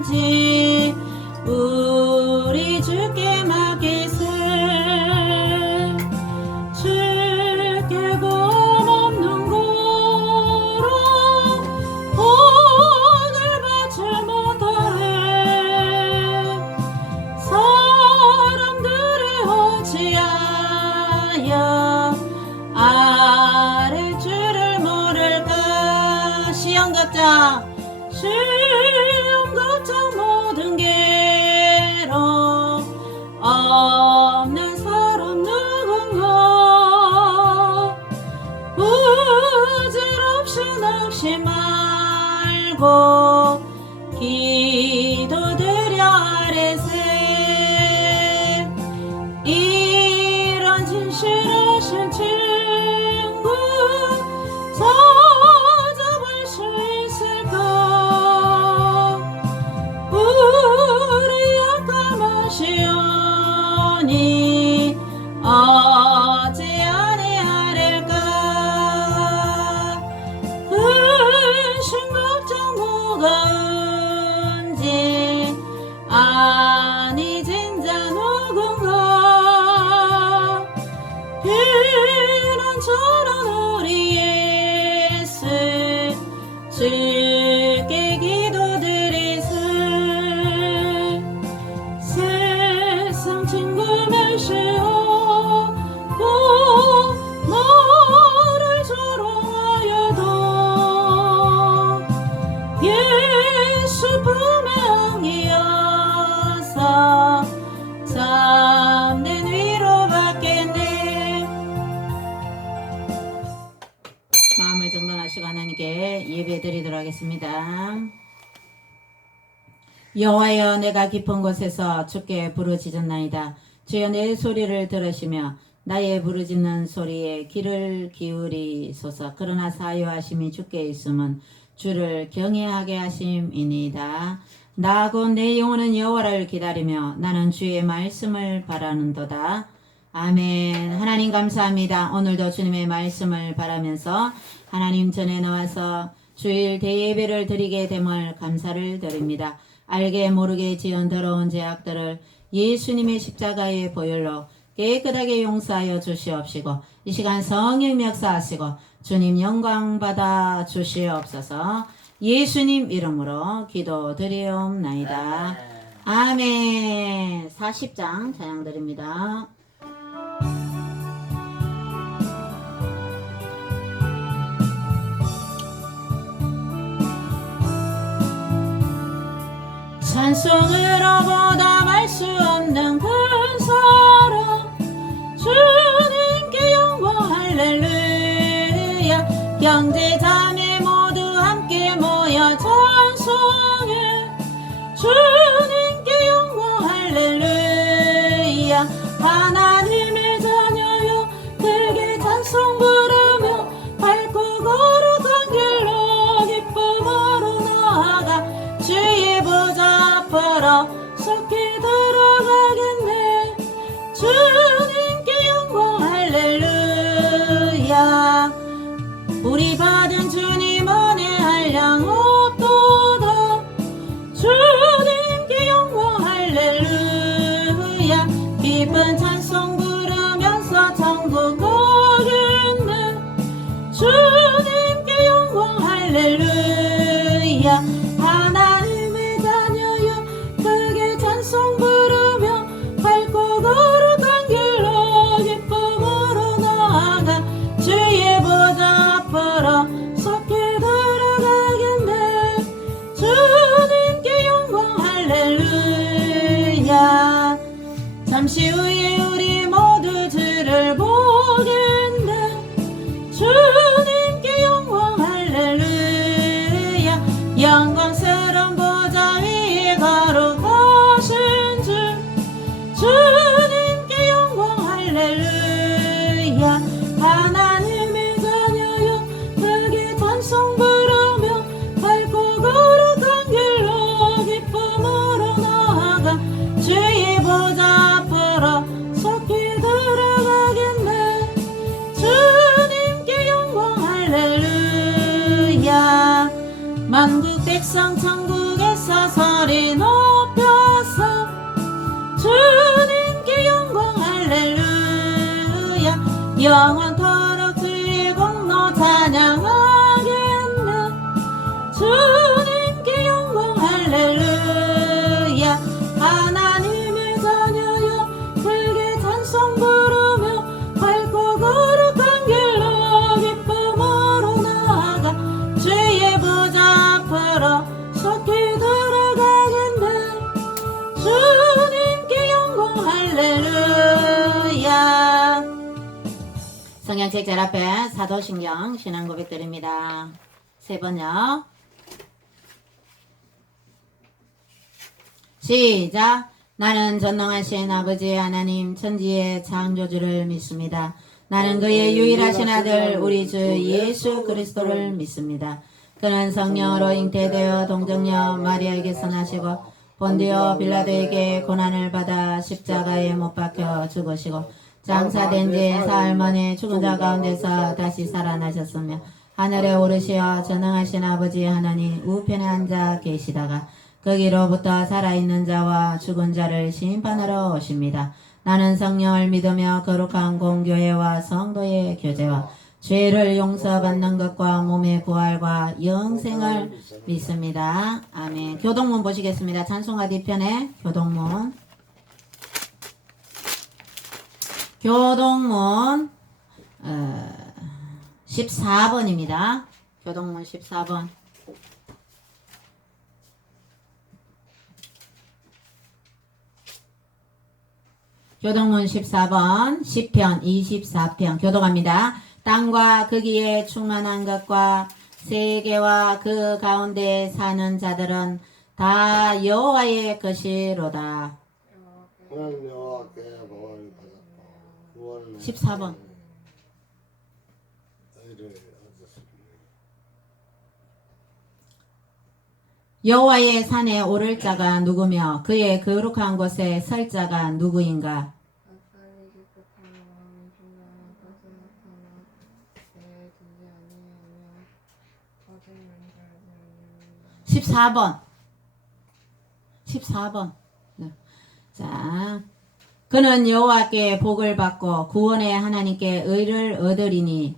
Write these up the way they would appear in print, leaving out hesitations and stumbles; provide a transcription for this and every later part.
누구인지 우리 주께 맡기세. 주께 검없는 거로 오늘 받지 못하네. 사람들이 어찌하여 아랠 줄을 모를까. 시험갑장 모든 게로 없는 사람 누군가. 부질없이 낚시 말고 기도드려 아뢰세. 이런 진실하신 친구 찾아볼 수 있을까. 우리 약함하시오니 어찌 아니하릴까. 크신 걱정 무거운지 아니 진짜 누군가. 비난처럼 우리 예수 주께 기도드리세. 세상 친구 멸시하고 너를 조롱하여도 예수 품에 안기어서 참된 위로받겠네. 마음을 정돈하시고 하나님께 예배드리도록 하겠습니다. 여호와여, 내가 깊은 곳에서 주께 부르짖었나이다. 주여, 내 소리를 들으시며 나의 부르짖는 소리에 귀를 기울이소서. 그러나 사유하심이 주께 있음은 주를 경외하게 하심이니이다. 나 곧 내 영혼은 여호와를 기다리며 나는 주의 말씀을 바라는도다. 아멘. 하나님 감사합니다. 오늘도 주님의 말씀을 바라면서 하나님 전에 나와서 주일 대예배를 드리게 됨을 감사를 드립니다. 알게 모르게 지은 더러운 죄악들을 예수님의 십자가의 보혈로 깨끗하게 용서하여 주시옵시고 이 시간 성령 역사하시고 주님 영광 받아 주시옵소서. 예수님 이름으로 기도드리옵나이다. 아멘. 40장 찬양 드립니다. 찬송으로 보답할 수 없는 큰 사랑 주님께 영광 할렐루야. 형제자매 모두 함께 모여 찬송해 주님께 영광 할렐루야. 하나님의 자녀여 크게 찬송 부르며 밝고 거룩한 길로 기쁨으로 나아가 주의 보좌 앞으로 속히 들어가겠네. 주님께 영광 할렐루야. 우리 받은 주님 은혜 한량 없도다. 주님께 영광 할렐루야. 기쁜 찬송 부르면서 천국 가겠네. 주님께 영광 할렐루야. 하나님의 자녀여 크게 찬송 부르며 밝고 거룩한 길로 기쁨으로 나아가 주의 보좌 앞으로 속히 들어가겠네. 주님께 영광 할렐루야. 잠시 후에 우리 모두 주를 보겠네. 주님께 영광 할렐루야. 영광스러운 보좌 위에 거룩하신 주 주님께 영광 할렐루야. 하나님의 자녀여 크게 찬송 부르며 밝고 거룩한 길로 기쁨으로 나아가 주의 보좌 앞으로 속히 들어가겠네. 주님께 영광 할렐루야. 만국 백성 천국에서 소리 높여서 주님께 영광 할렐루야 영원토록 주의 공로 찬양하겠네 주님께 영광 할렐루야 하나님의 자녀여 크게 찬송 부르며 밝고 거룩한 길로 기쁨으로 나아가 주의 보좌 앞으로 속히 들어가겠네 주님께 영광 할렐루야. 성경책 제 앞에 사도신경 신앙 고백 드립니다. 세 번요. 시작. 나는 전능하신 아버지 하나님 천지의 창조주를 믿습니다. 나는 그의 유일하신 아들 우리 주 예수 그리스도를 믿습니다. 그는 성령으로 잉태되어 동정녀 마리아에게서 나시고 본디오 빌라도에게 고난을 받아 십자가에 못 박혀 죽으시고 장사된 지 사흘 만에 죽은 자 가운데서 다시 살아나셨으며 하늘에 오르시어 전능하신 아버지 하나님 우편에 앉아 계시다가 거기로부터 살아있는 자와 죽은 자를 심판하러 오십니다. 나는 성령을 믿으며 거룩한 공교회와 성도의 교제와 죄를 용서받는 것과 몸의 부활과 영생을 믿습니다. 아멘. 교동문 보시겠습니다. 찬송가 뒤편에 교동문. 교동문 14번입니다. 교동문 14번. 교동문 14번 10편 24편 교독합니다. 땅과 거기에 충만한 것과 세계와 그 가운데 사는 자들은 다 여호와의 것이로다. 14번 여호와의 산에 오를 자가 누구며 그의 거룩한 곳에 설 자가 누구인가? 14번 14번 네. 자, 그는 여호와께 복을 받고 구원의 하나님께 의를 얻으리니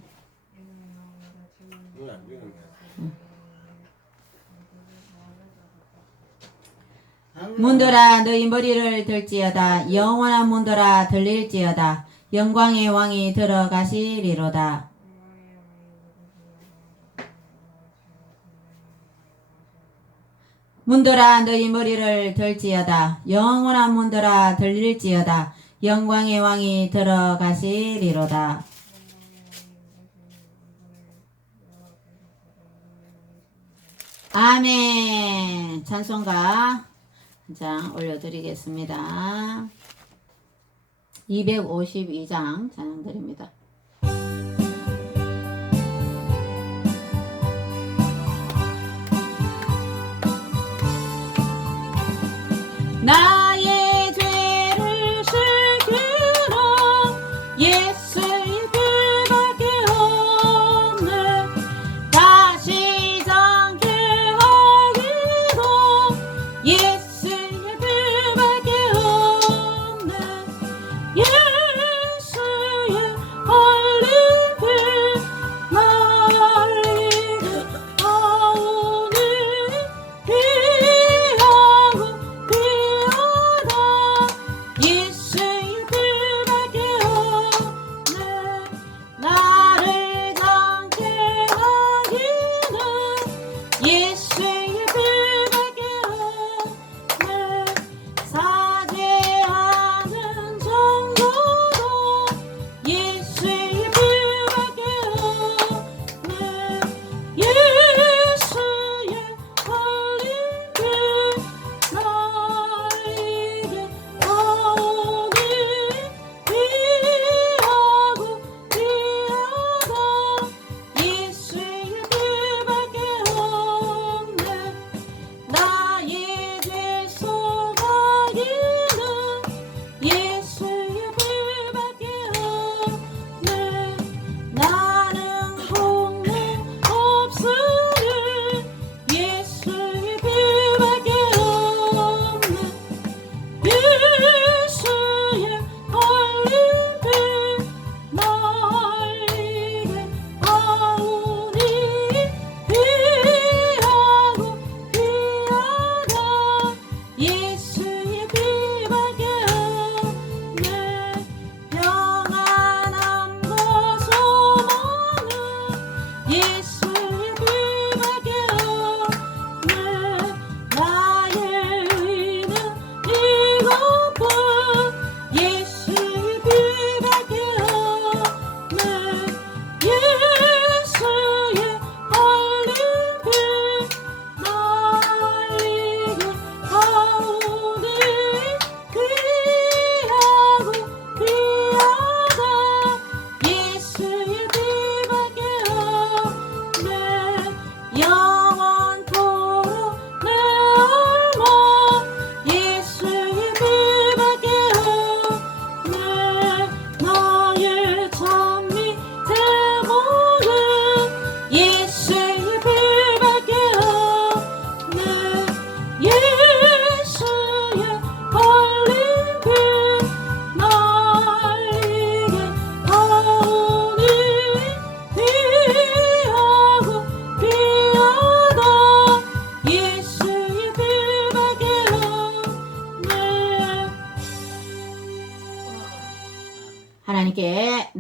문들아 너희 머리를 들지어다 영원한 문들아 들릴지어다 영광의 왕이 들어가시리로다. 문들아 너희 머리를 들지어다 영원한 문들아 들릴지어다 영광의 왕이 들어가시리로다. 아멘. 찬송가 한 장 올려드리겠습니다. 252장 찬양드립니다. 나의 죄를 씻기라 예수의 피밖에 없네 다시 정케 하기도 예수의 피밖에 없네 예수의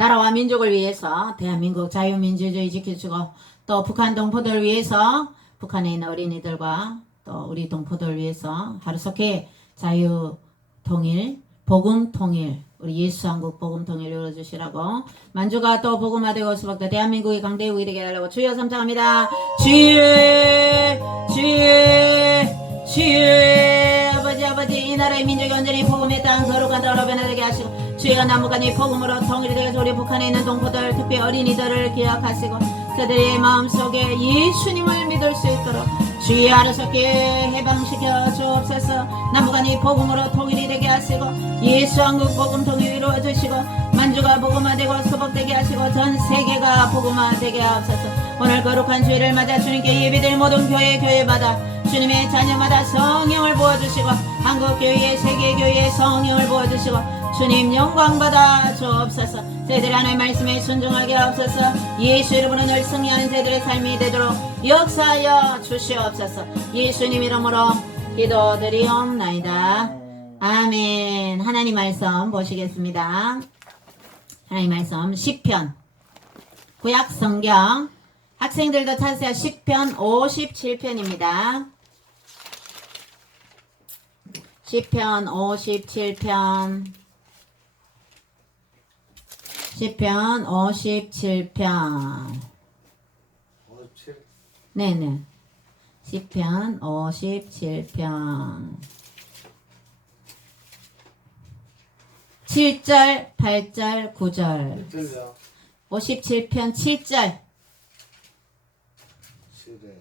나라와 민족을 위해서 대한민국 자유민주주의 지켜주고 또 북한 동포들 위해서 북한에 있는 어린이들과 또 우리 동포들 위해서 하루속히 자유 통일, 복음 통일, 우리 예수 한국 복음 통일 이루어주시라고 만주가 또 복음화되고 수박되 대한민국이 강대국이 되게 하려고 주여 삼창합니다. 주여 주여 주여 아버지 이 나라의 민족이 온전히 복음의 땅 거룩한 땅으로 변화되게 하시고 주여 남북한이 복음으로 통일이 되게 우리 북한에 있는 동포들 특히 어린이들을 기억하시고 그들의 마음속에 예수님을 믿을 수 있도록 주의 하루속히 해방시켜 주옵소서. 남북한이 복음으로 통일이 되게 하시고 예수 한국 복음 통일 이루어주시고 만주가 복음화되고 수복되게 하시고 전 세계가 복음화되게 하옵소서. 오늘 거룩한 주일을 맞아 주님께 예배드릴 모든 교회마다 주님의 자녀마다 성령을 부어주시고 한국교회의 세계교회의 성령을 부어주시고 주님 영광받아 주옵소서. 저희들이 하나님의 말씀에 순종하게 하옵소서. 예수 이름으로 늘 승리하는 저희들의 삶이 되도록 역사하여 주시옵소서. 예수님 이름으로 기도드리옵나이다. 아멘. 하나님 말씀 보시겠습니다. 하나님 말씀 시편 구약 성경 학생들도 찾으세요. 시편 57편입니다. 시편 57편 시편 57편 57? 네네 시편 57편 7절 8절 9절 1절요. 57편 7절 7에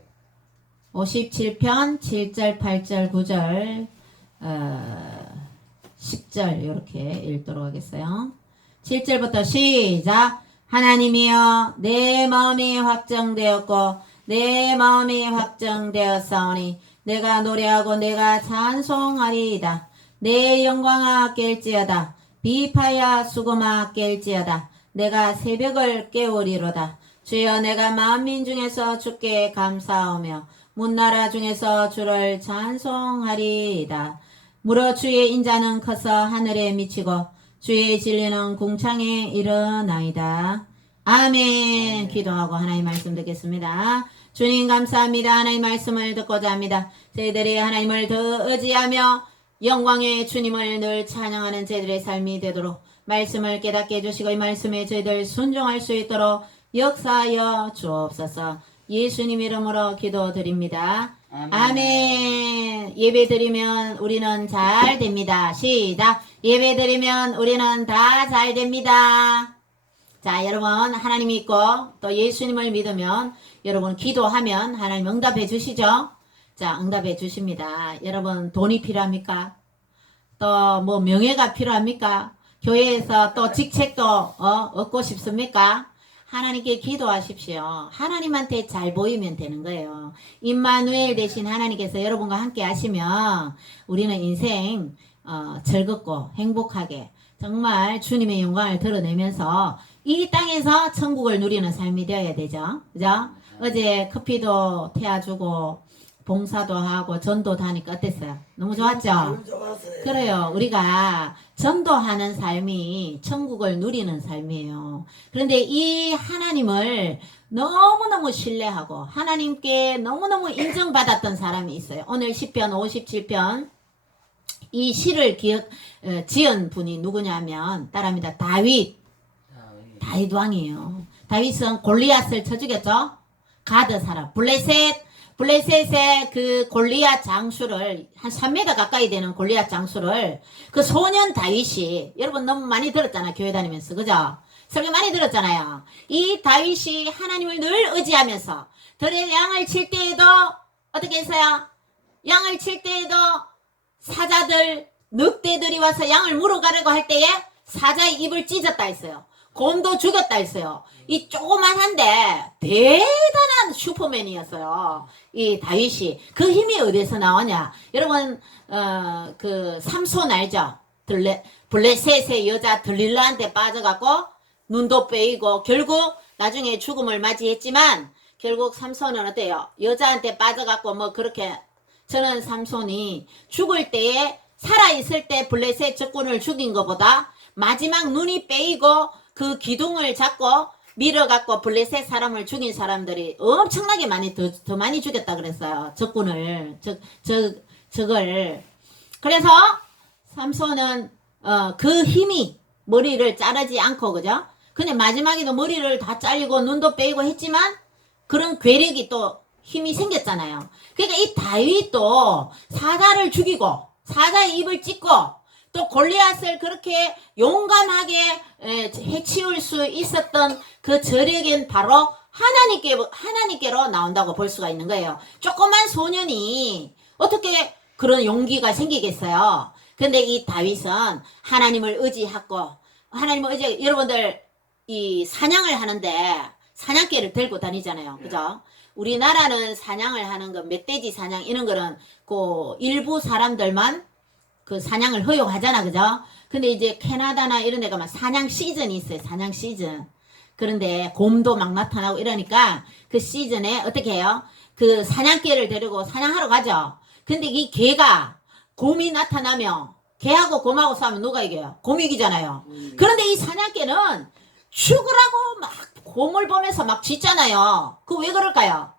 57편 7절 8절 9절 10절 이렇게 읽도록 하겠어요. 7절부터 시작. 하나님이여 내 마음이 확정되었고 내 마음이 확정되었사오니 내가 노래하고 내가 찬송하리이다. 내 영광아 깰지어다. 비파야 수고마 깰지어다. 내가 새벽을 깨우리로다. 주여 내가 만민 중에서 주께 감사하며 문나라 중에서 주를 찬송하리이다. 무려 주의 인자는 커서 하늘에 미치고 주의 진리는 궁창에 이르나이다. 아멘. 기도하고 하나님 말씀 듣겠습니다. 주님 감사합니다. 하나님 말씀을 듣고자 합니다. 저희들이 하나님을 더 의지하며 영광의 주님을 늘 찬양하는 저희들의 삶이 되도록 말씀을 깨닫게 해주시고 이 말씀에 저희들 순종할 수 있도록 역사하여 주옵소서. 예수님 이름으로 기도드립니다. 아멘. 예배 드리면 우리는 잘 됩니다. 시작. 예배 드리면 우리는 다 잘 됩니다. 자, 여러분 하나님 믿고 또 예수님을 믿으면 여러분 기도하면 하나님 응답해 주시죠. 자, 응답해 주십니다. 여러분 돈이 필요합니까? 또 뭐 명예가 필요합니까? 교회에서 또 직책도 얻고 싶습니까? 하나님께 기도하십시오. 하나님한테 잘 보이면 되는 거예요. 임마누엘 대신 하나님께서 여러분과 함께 하시면 우리는 인생 즐겁고 행복하게 정말 주님의 영광을 드러내면서 이 땅에서 천국을 누리는 삶이 되어야 되죠. 그죠? 어제 커피도 태워주고 봉사도 하고 전도도 하니까 어땠어요? 너무 좋았죠? 좋았어요. 그래요. 우리가 전도하는 삶이 천국을 누리는 삶이에요. 그런데 이 하나님을 너무너무 신뢰하고 하나님께 너무너무 인정받았던 사람이 있어요. 오늘 시편 57편 이 시를 지은 분이 누구냐면 따라합니다. 다윗 왕이에요. 다윗은 골리앗을 쳐 죽였죠. 가드 사람 블레셋의 그 골리앗 장수를 한 3m 가까이 되는 골리앗 장수를 그 소년 다윗이 여러분 너무 많이 들었잖아. 교회 다니면서 그죠? 설교 많이 들었잖아요. 이 다윗이 하나님을 늘 의지하면서 들의 양을 칠 때에도 어떻게 했어요? 양을 칠 때에도 사자들 늑대들이 와서 양을 물어가려고 할 때에 사자의 입을 찢었다 했어요. 곰도 죽였다 했어요. 이 조그만한데 대단한 슈퍼맨이었어요. 이 다윗이. 그 힘이 어디서 나오냐? 여러분 그 삼손 알죠? 블레셋의 여자 들릴라한테 빠져갖고 눈도 빼이고 결국 나중에 죽음을 맞이했지만 결국 삼손은 어때요? 여자한테 빠져갖고 뭐 그렇게 저는 삼손이 죽을 때에 살아있을 때 블레셋 적군을 죽인 것보다 마지막 눈이 빼이고 그 기둥을 잡고 밀어갖고 블레셋 사람을 죽인 사람들이 엄청나게 많이 더 많이 죽였다 그랬어요. 적군을 적을. 그래서 삼손은 그 힘이 머리를 자르지 않고 그죠? 근데 마지막에도 머리를 다 잘리고 눈도 빼고 했지만 그런 괴력이 또 힘이 생겼잖아요. 그러니까 이 다윗도 사자를 죽이고 사자의 입을 찢고 또 골리앗을 그렇게 용감하게 해치울 수 있었던 그 저력은 바로 하나님께로 나온다고 볼 수가 있는 거예요. 조그만 소년이 어떻게 그런 용기가 생기겠어요? 근데 이 다윗은 하나님을 의지하고 여러분들 이 사냥을 하는데 사냥개를 들고 다니잖아요. 그죠? 우리나라는 사냥을 하는 거 멧돼지 사냥 이런 거는 그 일부 사람들만 그 사냥을 허용하잖아. 그죠? 근데 이제 캐나다나 이런 데 가면 사냥 시즌이 있어요. 사냥 시즌. 그런데 곰도 막 나타나고 이러니까 그 시즌에 어떻게 해요? 그 사냥개를 데리고 사냥하러 가죠. 근데 이 개가 곰이 나타나면 개하고 곰하고 싸우면 누가 이겨요? 곰이 이기잖아요. 그런데 이 사냥개는 죽으라고 막 곰을 보면서 막 짖잖아요. 그 왜 그럴까요?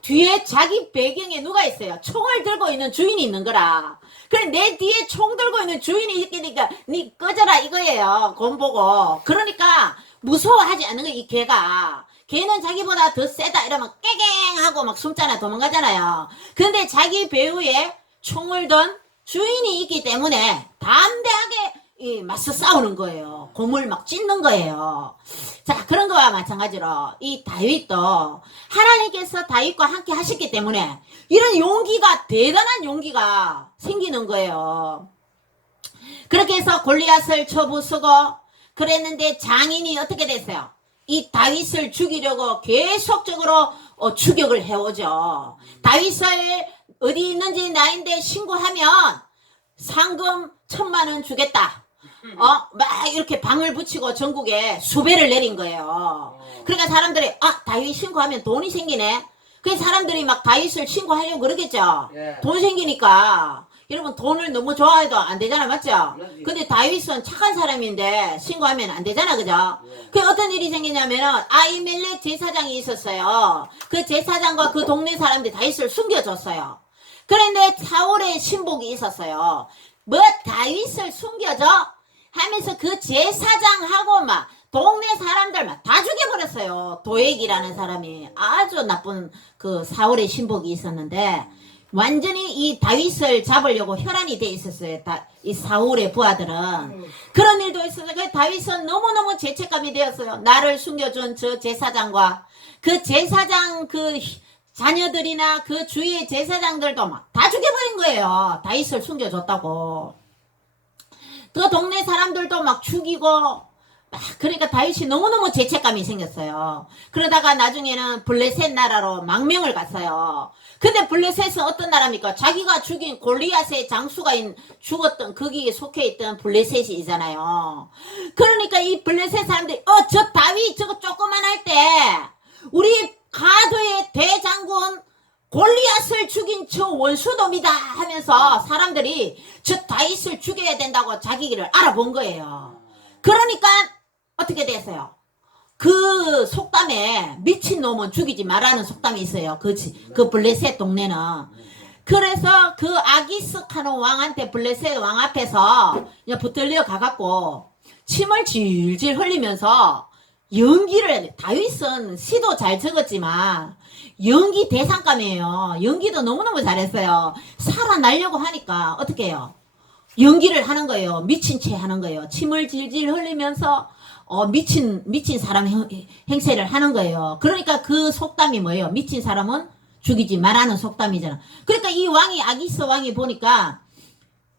뒤에 자기 배경에 누가 있어요? 총을 들고 있는 주인이 있는 거라. 그래 내 뒤에 총 들고 있는 주인이 있으니까 니 꺼져라 이거예요. 곰 보고. 그러니까 무서워하지 않는 거예요. 이 개가. 걔는 자기보다 더 세다 이러면 깨갱 하고 막 숨잖아. 도망가잖아요. 근데 자기 배후에 총을 든 주인이 있기 때문에 담대하게 맞서 싸우는 거예요. 곰을 막 찢는 거예요. 자, 그런 거와 마찬가지로 이 다윗도 하나님께서 다윗과 함께 하셨기 때문에 이런 용기가, 대단한 용기가 생기는 거예요. 그렇게 해서 골리앗을 쳐부수고 그랬는데 장인이 어떻게 됐어요? 이 다윗을 죽이려고 계속적으로 추격을 해오죠. 다윗을 어디 있는지 나인데 신고하면 상금 1,000,000원 주겠다. 막 이렇게 방을 붙이고 전국에 수배를 내린 거예요. 그러니까 사람들이 다윗 신고하면 돈이 생기네. 그래서 사람들이 막 다윗을 신고하려고 그러겠죠. 돈 생기니까. 여러분 돈을 너무 좋아해도 안 되잖아. 맞죠? 근데 다윗은 착한 사람인데 신고하면 안 되잖아. 그죠? 그 어떤 일이 생기냐면은 아히멜렉 제사장이 있었어요. 그 제사장과 그 동네 사람들이 다윗을 숨겨줬어요. 그런데 사울의 신복이 있었어요. 뭐 다윗을 숨겨줘? 하면서 그 제사장하고 막 동네 사람들 막 다 죽여버렸어요. 도액이라는 사람이 아주 나쁜 그 사울의 신복이 있었는데 완전히 이 다윗을 잡으려고 혈안이 돼 있었어요. 이 사울의 부하들은. 그런 일도 있었어요. 그 다윗은 너무너무 죄책감이 되었어요. 나를 숨겨준 저 제사장과 그 제사장 그 자녀들이나 그 주위의 제사장들도 막 다 죽여버린 거예요. 다윗을 숨겨줬다고. 그 동네 사람들도 막 죽이고 그러니까 다윗이 너무너무 죄책감이 생겼어요. 그러다가 나중에는 블레셋 나라로 망명을 갔어요. 근데 블레셋은 어떤 나라입니까? 자기가 죽인 골리앗의 장수가 죽었던 거기에 속해 있던 블레셋이잖아요. 그러니까 이 블레셋 사람들이 저 다윗 저거 조그만할 때 우리 가드의 대장군 골리앗을 죽인 저 원수놈이다 하면서 사람들이 저 다윗을 죽여야 된다고 자기를 알아본 거예요. 그러니까 어떻게 됐어요? 그 속담에 미친놈은 죽이지 말라는 속담이 있어요. 그 블레셋 동네는. 그래서 그 아기스 하는 왕한테 블레셋 왕 앞에서 붙들려 가갖고 침을 질질 흘리면서 연기를, 다윗은 시도 잘 적었지만 연기 대상감이에요. 연기도 너무너무 잘했어요. 살아나려고 하니까 어떻게 해요? 연기를 하는 거예요. 미친 채 하는 거예요. 침을 질질 흘리면서 미친 사람 행세를 하는 거예요. 그러니까 그 속담이 뭐예요? 미친 사람은 죽이지 말라는 속담이잖아. 그러니까 이 왕이 아기스 왕이 보니까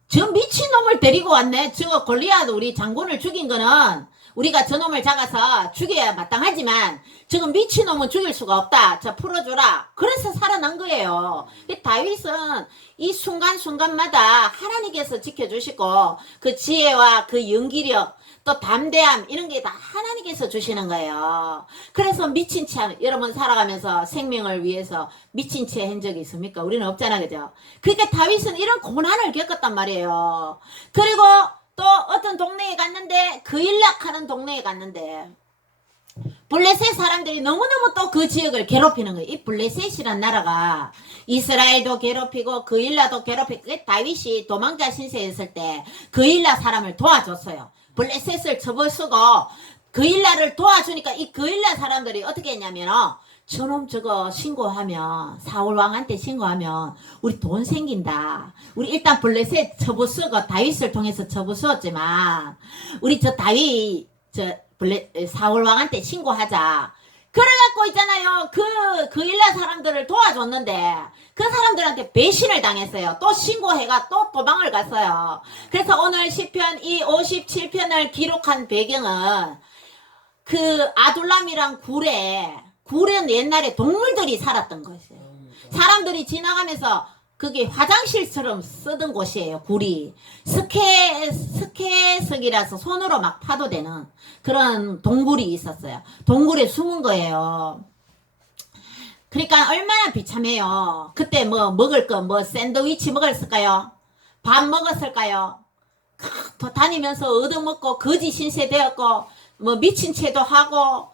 저 미친놈을 데리고 왔네. 저 골리앗 우리 장군을 죽인 거는 우리가 저놈을 잡아서 죽여야 마땅하지만 지금 미친놈은 죽일 수가 없다. 저 풀어줘라. 그래서 살아난 거예요. 다윗은 이 순간순간마다 하나님께서 지켜주시고 그 지혜와 그 연기력 또 담대함 이런 게 다 하나님께서 주시는 거예요. 그래서 미친 채 여러분 살아가면서 생명을 위해서 미친 채 한 적이 있습니까? 우리는 없잖아. 그죠? 그러니까 다윗은 이런 고난을 겪었단 말이에요. 그리고 또 어떤 동네에 갔는데 그 일락하는 동네에 갔는데 블레셋 사람들이 너무너무 또 그 지역을 괴롭히는 거예요. 이 블레셋이란 나라가 이스라엘도 괴롭히고 그 일라도 괴롭히고 다윗이 도망자 신세였을 때 그 일라 사람을 도와줬어요. 블레셋을 접어쓰고 그 일라를 도와주니까 이 그 일라 사람들이 어떻게 했냐면 저놈 저거 신고하면 사울 왕한테 신고하면 우리 돈 생긴다. 우리 일단 블레셋 접어쓰고 다윗을 통해서 접어쓰었지만 우리 저 다윗 사울 왕한테 신고하자. 그래갖고 있잖아요. 그 일라 사람들을 도와줬는데 그 사람들한테 배신을 당했어요. 또 신고해가 또 도망을 갔어요. 그래서 오늘 시편 이 57편을 기록한 배경은 그 아둘람이랑 굴은 옛날에 동물들이 살았던 것이에요. 사람들이 지나가면서 그게 화장실처럼 쓰던 곳이에요. 굴이 스케석이라서 손으로 막 파도 되는 그런 동굴이 있었어요. 동굴에 숨은 거예요. 그러니까 얼마나 비참해요. 그때 뭐 먹을 거 뭐 샌드위치 먹었을까요? 밥 먹었을까요? 다니면서 얻어먹고 거지 신세 되었고 뭐 미친 채도 하고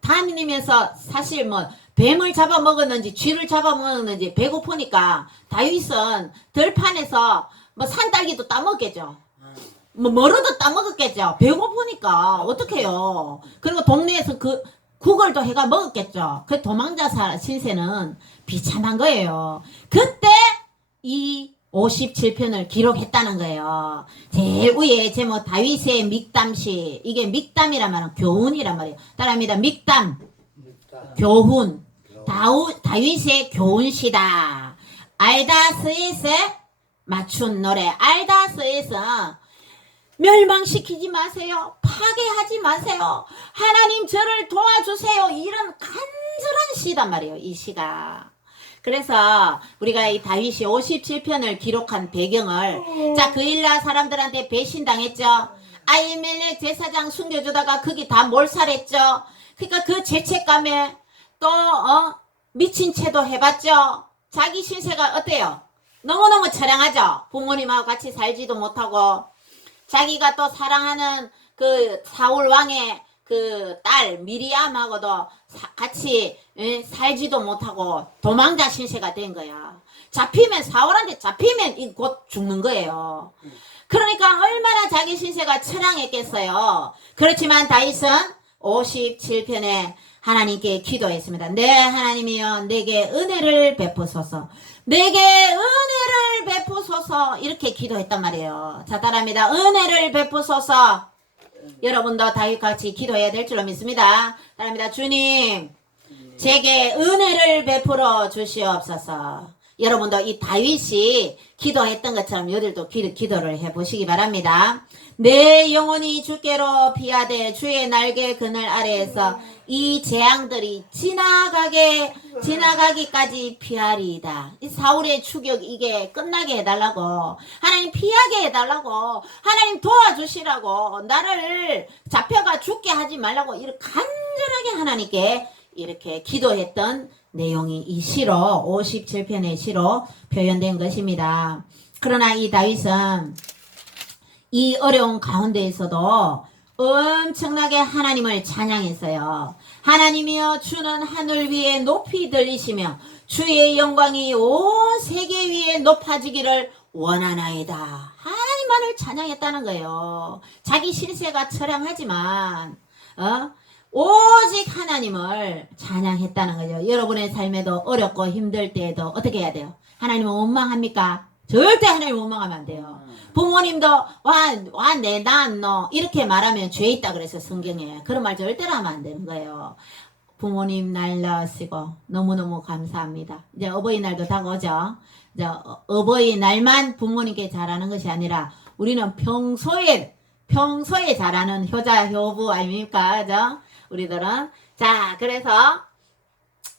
다니면서 사실 뭐 뱀을 잡아먹었는지 쥐를 잡아먹었는지 배고프니까 다윗은 들판에서 뭐 산딸기도 따먹겠죠. 뭐 뭐로도 따먹었겠죠. 배고프니까 어떡해요. 그리고 동네에서 그 구걸도 해가 먹었겠죠. 그 도망자 신세는 비참한 거예요. 그때 이 57편을 기록했다는 거예요. 제일 위에 제목 다윗의 믹담시. 이게 믹담이란 말은 교훈이란 말이에요. 따라합니다. 믹담 교훈. 다윗의 교훈시다. 알다스에서 맞춘 노래. 알다스에서 멸망시키지 마세요. 파괴하지 마세요. 하나님 저를 도와주세요. 이런 간절한 시단 말이에요. 이 시가. 그래서 우리가 이 다윗이 57편을 기록한 배경을 자 그 일라 사람들한테 배신당했죠. 아히멜렉 제사장 숨겨주다가 거기 다 몰살했죠. 그러니까 그 죄책감에 또 미친 채도 해봤죠. 자기 신세가 어때요? 너무너무 처량하죠. 부모님하고 같이 살지도 못하고 자기가 또 사랑하는 그 사울 왕의 그 딸 미리암하고도 같이 살지도 못하고 도망자 신세가 된 거야. 잡히면 사울한테 잡히면 곧 죽는 거예요. 그러니까 얼마나 자기 신세가 처량했겠어요. 그렇지만 다윗은 57편에 하나님께 기도했습니다. 네 하나님이여 내게 은혜를 베푸소서. 내게 은혜를 베푸소서. 이렇게 기도했단 말이에요. 자 따라합니다. 은혜를 베푸소서. 여러분도 다윗같이 기도해야 될 줄로 믿습니다. 따라합니다. 주님 제게 은혜를 베풀어 주시옵소서. 여러분도 이 다윗이 기도했던 것처럼 여들도 기도를 해보시기 바랍니다. 내 영혼이 주께로 피하되 주의 날개 그늘 아래에서 이 재앙들이 지나가기까지 피하리이다. 이 사울의 추격 이게 끝나게 해달라고 하나님 피하게 해달라고 하나님 도와주시라고 나를 잡혀가 죽게 하지 말라고 이렇게 간절하게 하나님께 이렇게 기도했던 내용이 이 시로 57편의 시로 표현된 것입니다. 그러나 이 다윗은 이 어려운 가운데에서도 엄청나게 하나님을 찬양했어요. 하나님이여 주는 하늘 위에 높이 들리시며 주의 영광이 온 세계 위에 높아지기를 원하나이다. 하나님만을 찬양했다는 거예요. 자기 실세가 처량하지만 오직 하나님을 찬양했다는 거죠. 여러분의 삶에도 어렵고 힘들 때에도 어떻게 해야 돼요? 하나님은 원망합니까? 절대 하나님 원망하면 안 돼요. 부모님도 너 이렇게 말하면 죄 있다 그래서 성경에 그런 말 절대로 하면 안 되는 거예요. 부모님 날 낳으시고 너무너무 감사합니다. 이제 어버이날도 다가오죠. 이제 어버이날만 부모님께 잘하는 것이 아니라 우리는 평소에 잘하는 효자 효부 아닙니까? 그죠? 우리들은 자 그래서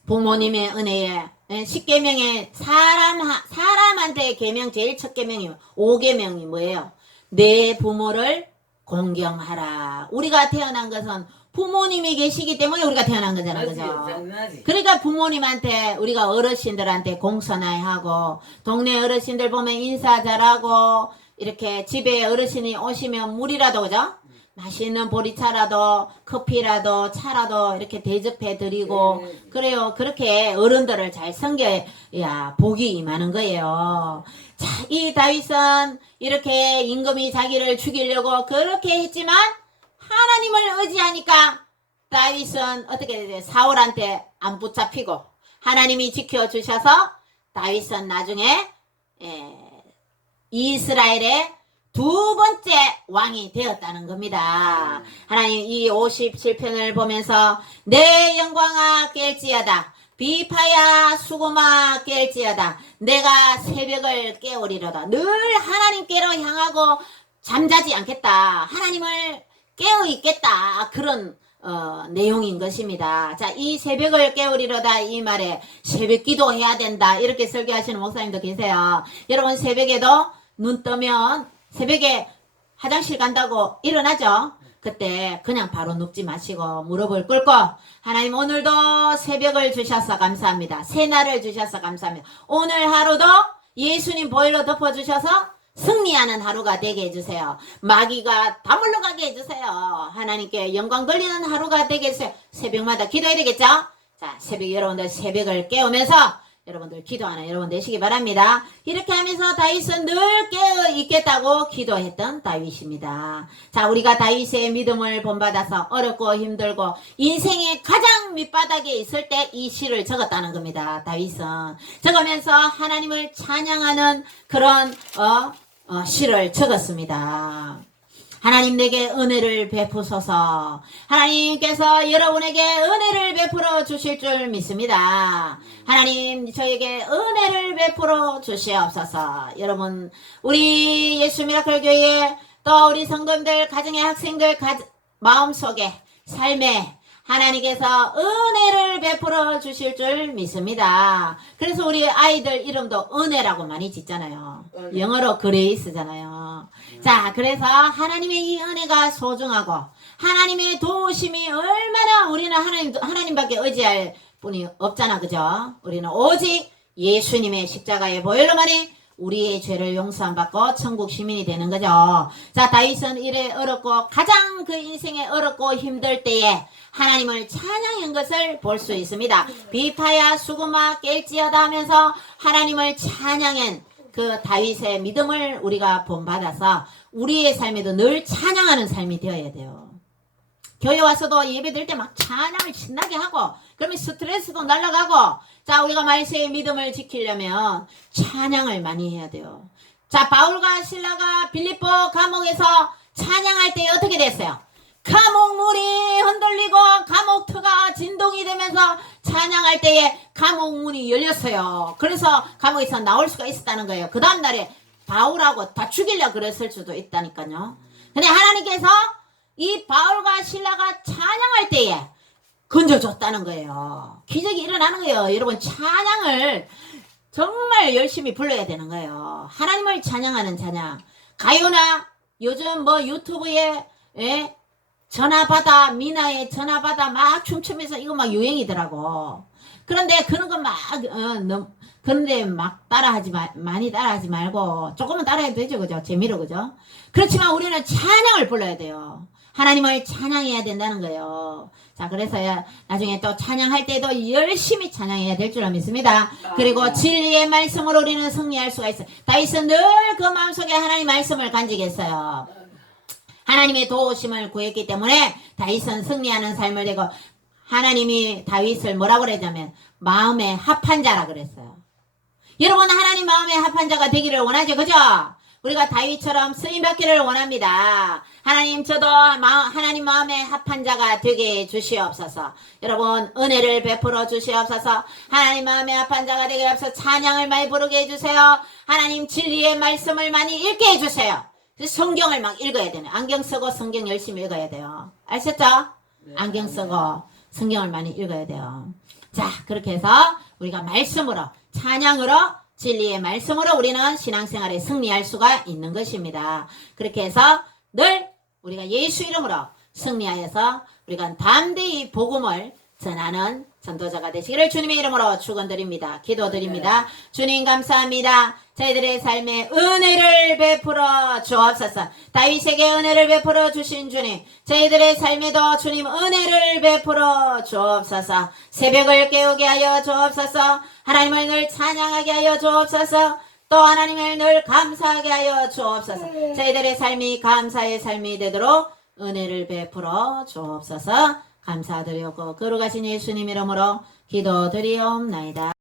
부모님의 은혜에 10계명에 사람한테 계명 제일 첫 계명이 5계명이 뭐예요? 내 부모를 공경하라. 우리가 태어난 것은 부모님이 계시기 때문에 우리가 태어난 거잖아. 그죠? 그러니까 부모님한테 우리가 어르신들한테 공손하게 하고 동네 어르신들 보면 인사 잘하고 이렇게 집에 어르신이 오시면 물이라도 그죠? 맛있는 보리차라도 커피라도 차라도 이렇게 대접해 드리고 그래요. 그렇게 어른들을 잘 섬겨야 복이 임하는 거예요. 자, 이 다윗은 이렇게 임금이 자기를 죽이려고 그렇게 했지만 하나님을 의지하니까 다윗은 어떻게 되죠? 사울한테 안 붙잡히고 하나님이 지켜주셔서 다윗은 나중에 이스라엘의 두 번째 왕이 되었다는 겁니다. 하나님 이 57편을 보면서 내 영광아 깰지어다 비파야 수고마 깰지어다 내가 새벽을 깨우리로다. 늘 하나님께로 향하고 잠자지 않겠다. 하나님을 깨어 있겠다. 그런 내용인 것입니다. 자, 이 새벽을 깨우리로다 이 말에 새벽 기도해야 된다 이렇게 설교하시는 목사님도 계세요. 여러분 새벽에도 눈 뜨면 새벽에 화장실 간다고 일어나죠? 그때 그냥 바로 눕지 마시고 무릎을 꿇고 하나님 오늘도 새벽을 주셔서 감사합니다. 새날을 주셔서 감사합니다. 오늘 하루도 예수님 보혈로 덮어주셔서 승리하는 하루가 되게 해주세요. 마귀가 다 물러가게 해주세요. 하나님께 영광 돌리는 하루가 되게 해주세요. 새벽마다 기도해야 되겠죠? 자, 새벽 여러분들 새벽을 깨우면서 여러분들 기도하는 여러분 되시기 바랍니다. 이렇게 하면서 다윗은 늘 깨어 있겠다고 기도했던 다윗입니다. 자, 우리가 다윗의 믿음을 본받아서 어렵고 힘들고 인생의 가장 밑바닥에 있을 때 이 시를 적었다는 겁니다. 다윗은 적으면서 하나님을 찬양하는 그런 시를 적었습니다. 하나님 내게 은혜를 베푸소서. 하나님께서 여러분에게 은혜를 베풀어 주실 줄 믿습니다. 하나님 저에게 은혜를 베풀어 주시옵소서. 여러분 우리 예수 미라클 교회 또 우리 성도님들 가정의 학생들 마음속에 삶에 하나님께서 은혜를 베풀어 주실 줄 믿습니다. 그래서 우리 아이들 이름도 은혜라고 많이 짓잖아요. 영어로 그레이스잖아요. 자, 그래서 하나님의 이 은혜가 소중하고 하나님의 도우심이 얼마나 우리는 하나님밖에 의지할 분이 없잖아. 그죠? 우리는 오직 예수님의 십자가의 보혈로만이 우리의 죄를 용서함 받고 천국 시민이 되는 거죠. 자, 다윗은 이래 어렵고 가장 그 인생에 어렵고 힘들 때에 하나님을 찬양한 것을 볼 수 있습니다. 비파야 수구마 깰지어다 하면서 하나님을 찬양한 그 다윗의 믿음을 우리가 본받아서 우리의 삶에도 늘 찬양하는 삶이 되어야 돼요. 교회 와서도 예배 드릴 때 막 찬양을 신나게 하고 그러면 스트레스도 날아가고 자, 우리가 말세의 믿음을 지키려면 찬양을 많이 해야 돼요. 자, 바울과 실라가 빌립보 감옥에서 찬양할 때 어떻게 됐어요? 감옥문이 흔들리고 감옥터가 진동이 되면서 찬양할 때에 감옥문이 열렸어요. 그래서 감옥에서 나올 수가 있었다는 거예요. 그 다음날에 바울하고 다 죽이려고 그랬을 수도 있다니까요. 근데 하나님께서 이 바울과 실라가 찬양할 때에 건져줬다는 거예요. 기적이 일어나는 거예요. 여러분 찬양을 정말 열심히 불러야 되는 거예요. 하나님을 찬양하는 찬양. 가요나 요즘 뭐 유튜브에 전화받아 미나의 전화받아 막 춤추면서 이거 막 유행이더라고. 그런데 그런 거 막 그런데 막 많이 따라하지 말고 조금은 따라해도 되죠. 그죠? 재미로 그죠? 그렇지만 우리는 찬양을 불러야 돼요. 하나님을 찬양해야 된다는 거예요. 자, 그래서 나중에 또 찬양할 때도 열심히 찬양해야 될 줄 믿습니다. 그리고 진리의 말씀으로 우리는 승리할 수가 있어요. 다윗은 늘 그 마음속에 하나님 말씀을 간직했어요. 하나님의 도우심을 구했기 때문에 다윗은 승리하는 삶을 되고 하나님이 다윗을 뭐라고 그랬냐면 마음에 합한 자라 그랬어요. 여러분 하나님 마음에 합한 자가 되기를 원하죠. 그죠? 우리가 다윗처럼 쓰임받기를 원합니다. 하나님 저도 하나님 마음에 합한 자가 되게 해주시옵소서. 여러분 은혜를 베풀어 주시옵소서. 하나님 마음에 합한 자가 되게 하옵소서. 찬양을 많이 부르게 해주세요. 하나님 진리의 말씀을 많이 읽게 해주세요. 성경을 막 읽어야 되네. 안경 쓰고 성경 열심히 읽어야 돼요. 아셨죠? 네. 안경 쓰고 성경을 많이 읽어야 돼요. 자, 그렇게 해서 우리가 말씀으로 찬양으로 진리의 말씀으로 우리는 신앙생활에 승리할 수가 있는 것입니다. 그렇게 해서 늘 우리가 예수 이름으로 승리하여서 우리가 담대히 복음을 전하는 전도자가 되시기를 주님의 이름으로 축원드립니다. 기도드립니다. 주님 감사합니다. 자, 저희들의 삶에 은혜를 베풀어 주옵소서. 다윗에게 은혜를 베풀어 주신 주님, 저희들의 삶에도 주님 은혜를 베풀어 주옵소서. 새벽을 깨우게 하여 주옵소서. 하나님을 늘 찬양하게 하여 주옵소서. 또 하나님을 늘 감사하게 하여 주옵소서. 저희들의 삶이 감사의 삶이 되도록 은혜를 베풀어 주옵소서. 감사드리옵고 거룩하신 예수님 이름으로 기도드리옵나이다.